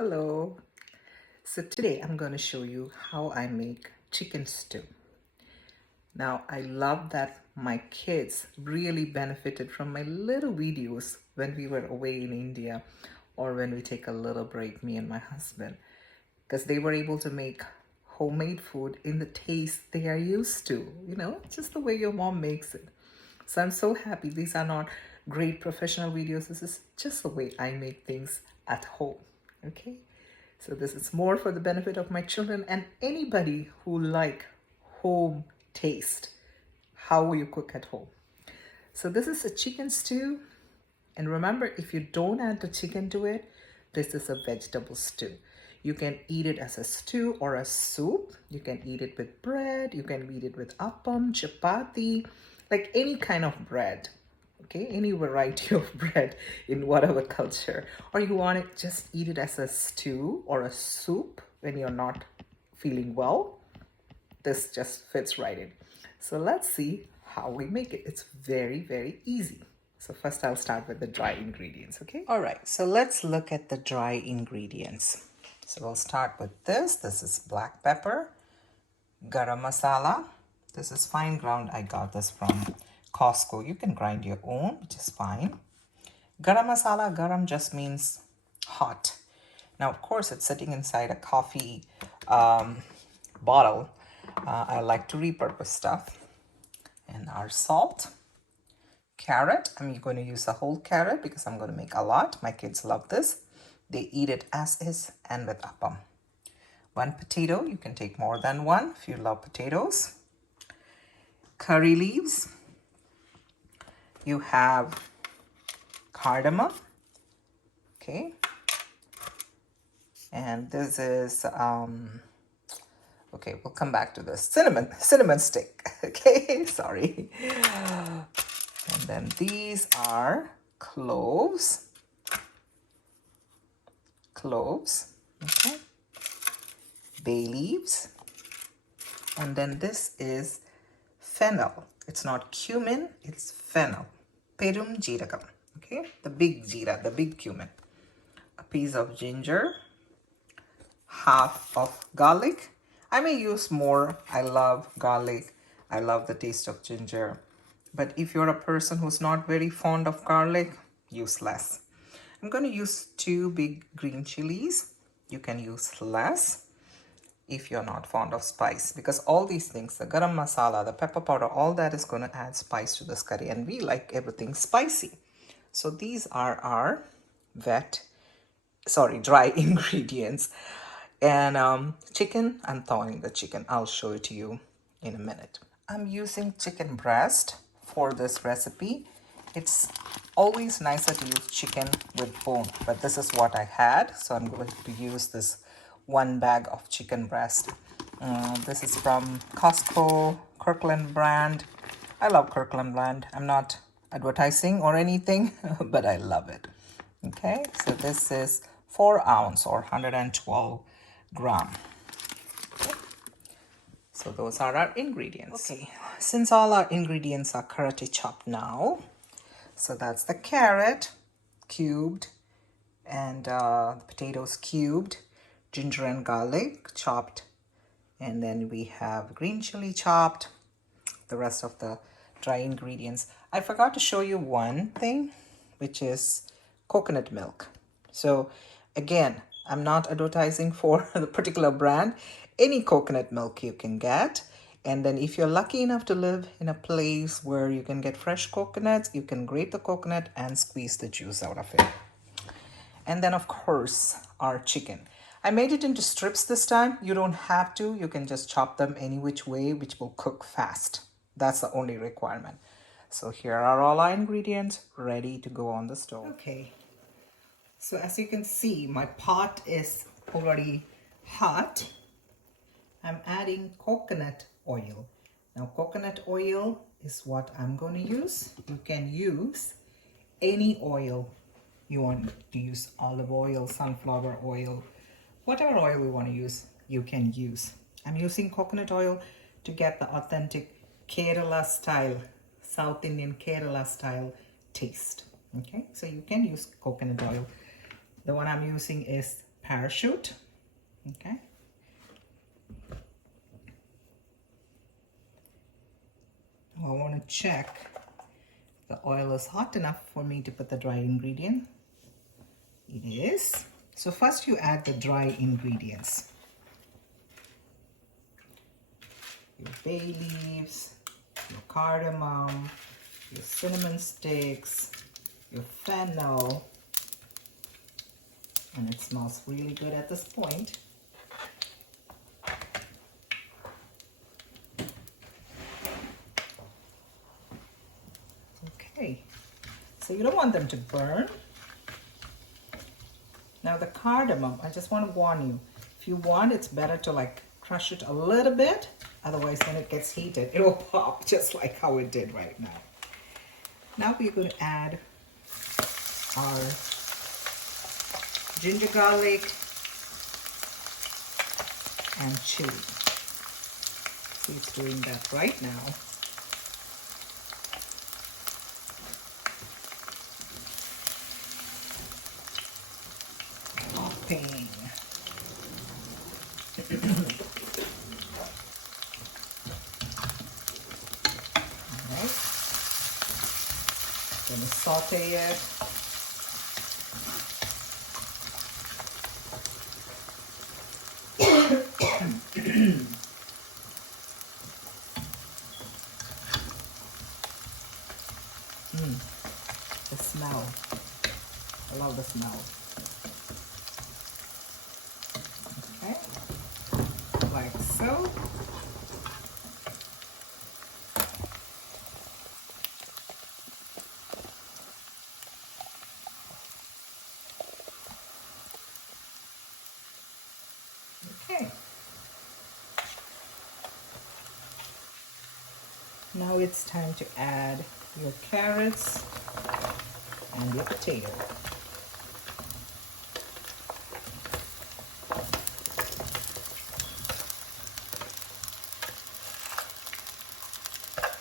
Hello. So today I'm going to show you how I make chicken stew. Now I love that my kids really benefited from my little videos when we were away in India or when we take a little break, me and my husband, because they were able to make homemade food in the taste they are used to, just the way your mom makes it. So I'm so happy these are not great professional videos. This is just the way I make things at home. Okay? So this is more for the benefit of my children and anybody who like home taste, how you cook at home. So this is a chicken stew. And remember, if you don't add the chicken to it, this is a vegetable stew. You can eat it as a stew or a soup. You can eat it with bread. You can eat it with appam, chapati, like any kind of bread. Okay, any variety of bread in whatever culture. Or you want to just eat it as a stew or a soup when you're not feeling well. This just fits right in. So let's see how we make it. It's very, very easy. So first I'll start with the dry ingredients, okay? All right, so let's look at the dry ingredients. So we'll start with this. This is black pepper, garam masala. This is fine ground. I got this from Costco. You can grind your own, which is fine. Garam masala, garam just means hot. Now, of course, it's sitting inside a coffee bottle. I like to repurpose stuff. And our salt, carrot. I'm going to use the whole carrot because I'm going to make a lot. My kids love this. They eat it as is and with appam. One potato. You can take more than one if you love potatoes. Curry leaves. You have cardamom. Okay. And this is, okay, we'll come back to this. Cinnamon stick. Okay, sorry. And then these are cloves. Okay. Bay leaves. And then this is fennel. It's not cumin, it's fennel. Perum jeeragam. Okay, the big jeera, the big cumin. A piece of ginger. Half of garlic. I may use more. I love garlic. I love the taste of ginger. But if you're a person who's not very fond of garlic, use less. I'm going to use 2 big green chilies. You can use less if you're not fond of spice, because all these things, the garam masala, the pepper powder, all that is going to add spice to this curry, and we like everything spicy. So these are our dry ingredients. And chicken, I'm thawing the chicken. I'll show it to you in a minute. I'm using chicken breast for this recipe. It's always nicer to use chicken with bone, but this is what I had, so I'm going to use this 1 bag of chicken breast. This is from Costco, Kirkland brand. I love Kirkland brand. I'm not advertising or anything, but I love it. Okay, so this is 4 ounce or 112 gram. Okay. So those are our ingredients. Okay, since all our ingredients are karate chopped now, so that's the carrot cubed and the potatoes cubed, ginger and garlic chopped, and then we have green chili chopped, the rest of the dry ingredients. I forgot to show you one thing, which is coconut milk. So again, I'm not advertising for the particular brand. Any coconut milk you can get. And then if you're lucky enough to live in a place where you can get fresh coconuts, you can grate the coconut and squeeze the juice out of it. And then, of course, our chicken. I made it into strips this time. You don't have to. You can just chop them any which way, which will cook fast. That's the only requirement. So here are all our ingredients ready to go on the stove. Okay. So as you can see, my pot is already hot. I'm adding coconut oil. Now, coconut oil is what I'm going to use. You can use any oil you want to use. Olive oil, sunflower oil, whatever oil you want to use, you can use. I'm using coconut oil to get the authentic Kerala style, South Indian Kerala style taste. Okay, so you can use coconut oil. The one I'm using is parachute. Okay. I want to check the oil is hot enough for me to put the dry ingredient. It is. So first you add the dry ingredients. Your bay leaves, your cardamom, your cinnamon sticks, your fennel, and it smells really good at this point. Okay, so you don't want them to burn. Now the cardamom, I just want to warn you, if you want, it's better to like crush it a little bit, otherwise when it gets heated, it will pop just like how it did right now. Now we're going to add our ginger garlic and chili. See, it's doing that right now. Popping. Alright. Gonna saute it. The smell. I love the smell. Okay, like so. Okay. Now it's time to add your carrots and your potato.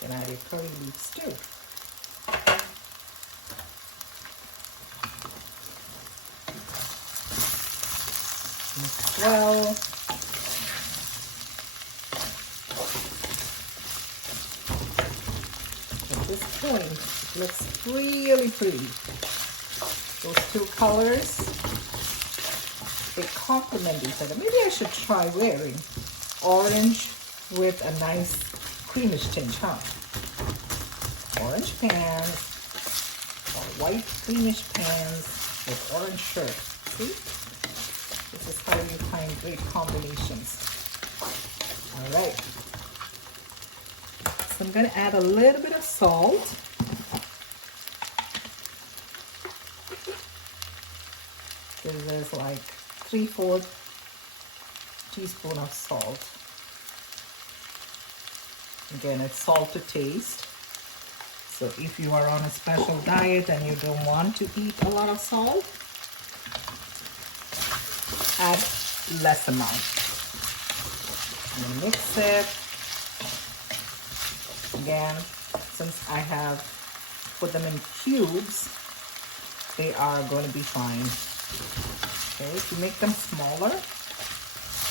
You can add your curry leaves too. Mix well. At this point, it looks really pretty. Those two colors, they complement each other. Maybe I should try wearing orange with a nice creamish tinge, huh? Orange pants or white creamish pants with orange shirt. See? This is how you find great combinations. All right. So I'm going to add a little bit of salt. So there's like 3/4 teaspoon of salt. Again, it's salt to taste. So if you are on a special diet and you don't want to eat a lot of salt, add less amount. I'm going to mix it. Again, since I have put them in cubes, they are going to be fine. Okay, if you make them smaller,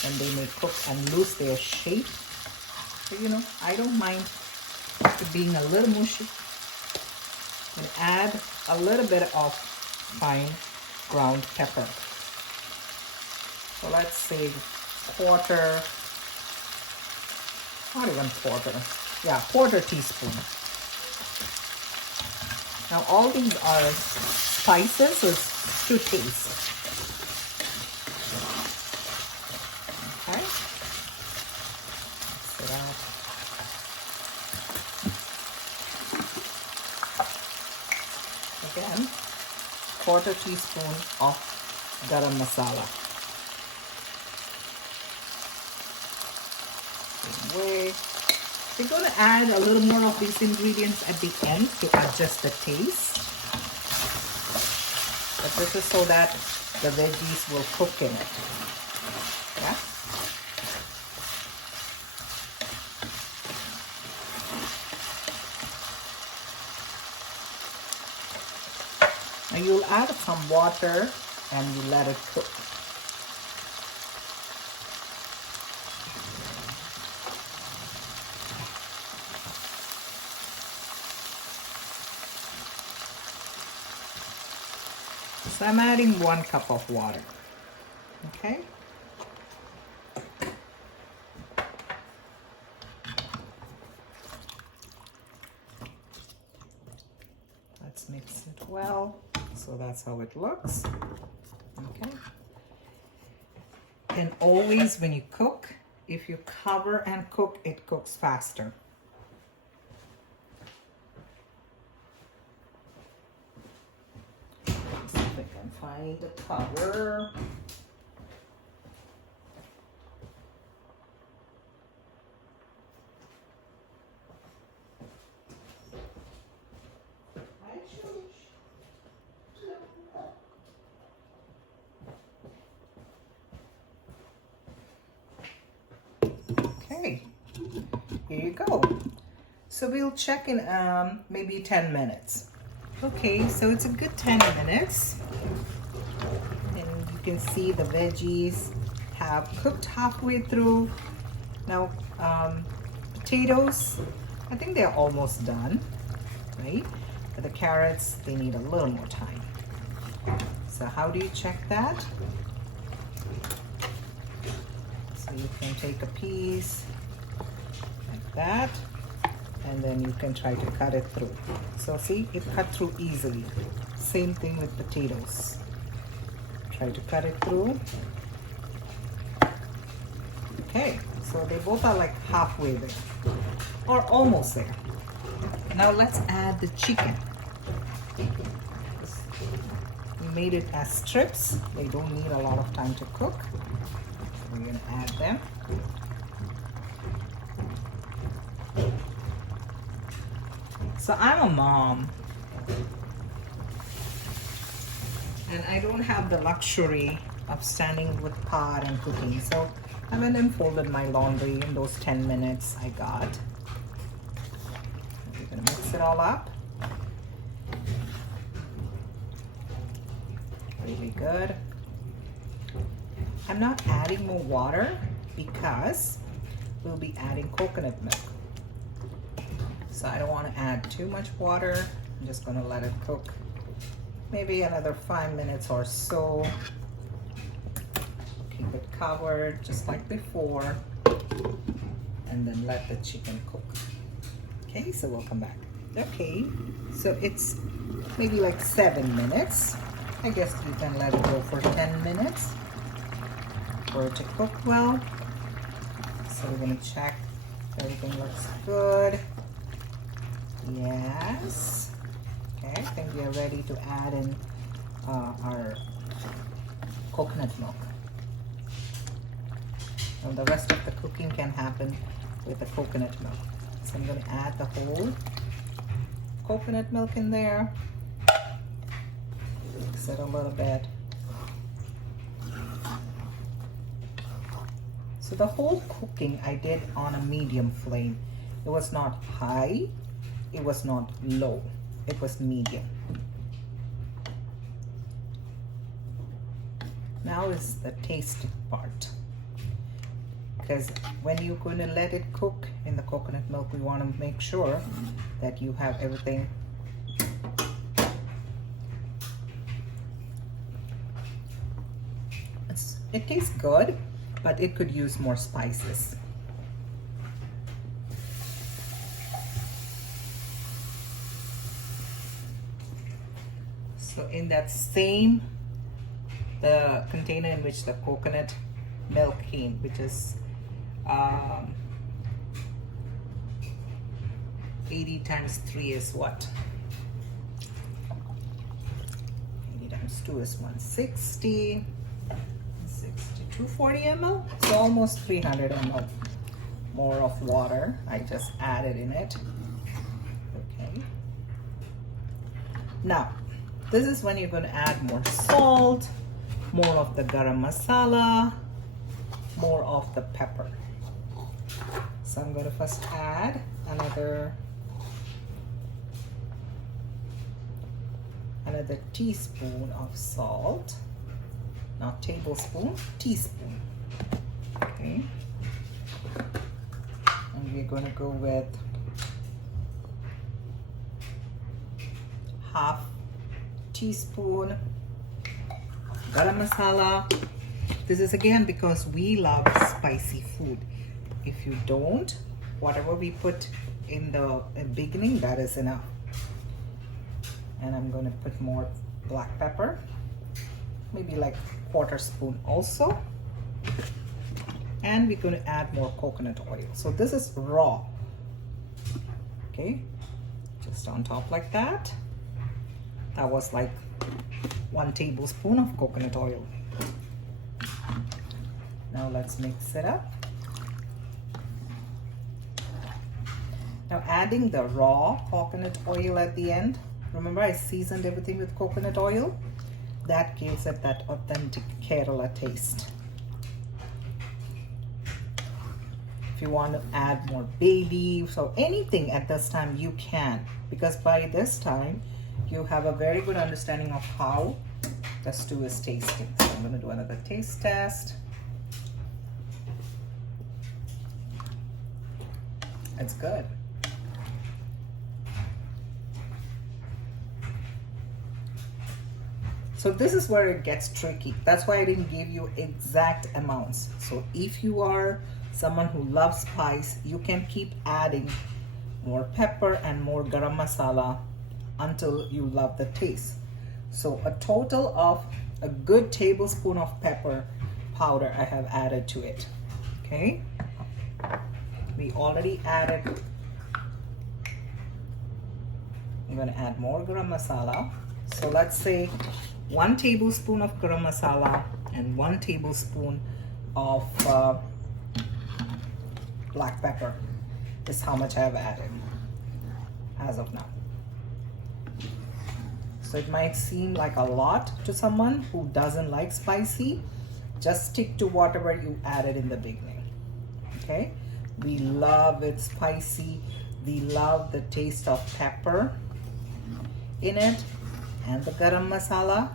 then they may cook and lose their shape. So, you know, I don't mind it being a little mushy. And add a little bit of fine ground pepper. So let's say quarter, not even quarter, yeah, quarter teaspoon. Now all these are spices, so it's to taste. Okay, mix it up. Again, quarter teaspoon of garam masala. Same way. We're going to add a little more of these ingredients at the end to adjust the taste. But this is so that the veggies will cook in it. Yeah? Now you'll add some water and you let it cook. So I'm adding 1 cup of water. Okay. Let's mix it well. So that's how it looks. Okay. And always when you cook, if you cover and cook, it cooks faster. Let's see if I can find the cover. Okay, here you go. So we'll check in maybe 10 minutes. Okay, so it's a good 10 minutes. And you can see the veggies have cooked halfway through. Now, potatoes, I think they're almost done, right? But the carrots, they need a little more time. So how do you check that? So you can take a piece like that, and then you can try to cut it through. So see, it cut through easily. Same thing with potatoes. Try to cut it through. Okay, so they both are like halfway there, or almost there. Now let's add the chicken. We made it as strips. They don't need a lot of time to cook. We're gonna add them. So I'm a mom, and I don't have the luxury of standing with pot and cooking. So I went and folded my laundry in those 10 minutes I got. We're gonna mix it all up. Really good. I'm not adding more water because we'll be adding coconut milk. So I don't want to add too much water. I'm just going to let it cook maybe another 5 minutes or so. Keep it covered just like before, and then let the chicken cook. Okay, so we'll come back. Okay, so it's maybe like 7 minutes. I guess you can let it go for 10 minutes for it to cook well. So we're going to check if everything looks good. Yes. Okay, I think we are ready to add in our coconut milk. And the rest of the cooking can happen with the coconut milk. So I'm going to add the whole coconut milk in there. Mix it a little bit. So the whole cooking I did on a medium flame. It was not high, it was not low, it was medium. Now is the tasting part. Because when you're going to let it cook in the coconut milk, we want to make sure that you have everything it tastes good, but it could use more spices. So in that same the container in which the coconut milk came, which is 80 times 3 is what? 80 times 2 is 160. 240 ml, so almost 300 ml more of water I just added in it. Okay, now this is when you're going to add more salt, more of the garam masala, more of the pepper. So I'm going to first add another teaspoon of salt. Not tablespoon, teaspoon. Okay. And we're going to go with half teaspoon garam masala. This is again because we love spicy food. If you don't, whatever we put in the beginning, that is enough. And I'm going to put more black pepper, maybe like 1/4 spoon also. And we're going to add more coconut oil. So this is raw. Okay, just on top like that. That was like 1 tablespoon of coconut oil. Now let's mix it up. Now adding the raw coconut oil at the end. Remember I seasoned everything with coconut oil? That gives it that authentic Kerala taste. If you want to add more bay leaves or anything at this time, you can. Because by this time, you have a very good understanding of how the stew is tasting. So I'm going to do another taste test. It's good. So this is where it gets tricky. That's why I didn't give you exact amounts. So if you are someone who loves spice, you can keep adding more pepper and more garam masala until you love the taste. So a total of a good tablespoon of pepper powder I have added to it. Okay, we already added. I'm going to add more garam masala. So let's say 1 tablespoon of garam masala and 1 tablespoon of black pepper is how much I have added as of now. So it might seem like a lot to someone who doesn't like spicy. Just stick to whatever you added in the beginning. Okay, we love it spicy. We love the taste of pepper in it and the garam masala.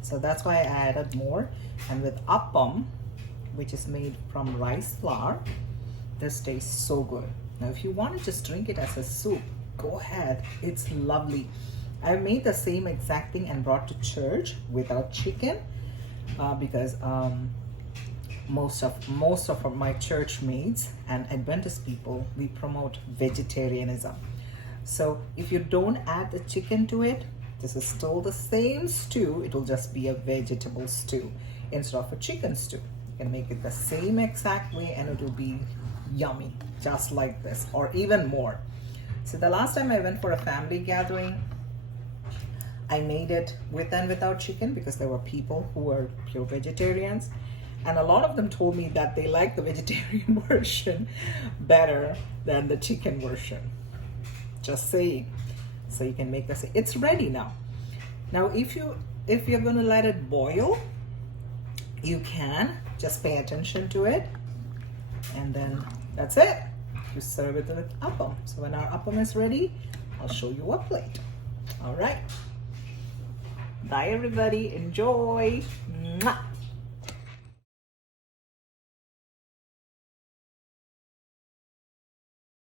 So that's why I added more. And with appam, which is made from rice flour, this tastes so good. Now if you want to just drink it as a soup, go ahead, it's lovely. I made the same exact thing and brought to church without chicken because most of my church mates and Adventist people, we promote vegetarianism. So if you don't add the chicken to it, this is still the same stew. It will just be a vegetable stew instead of a chicken stew. You can make it the same exact way and it will be yummy, just like this, or even more. So the last time I went for a family gathering, I made it with and without chicken because there were people who were pure vegetarians. And a lot of them told me that they like the vegetarian version better than the chicken version. Just saying. So you can make this. It's ready now. Now if you're gonna let it boil, you can just pay attention to it, and then that's it. You serve it with appam. So when our appam is ready, I'll show you a plate. All right. Bye everybody. Enjoy. Mwah.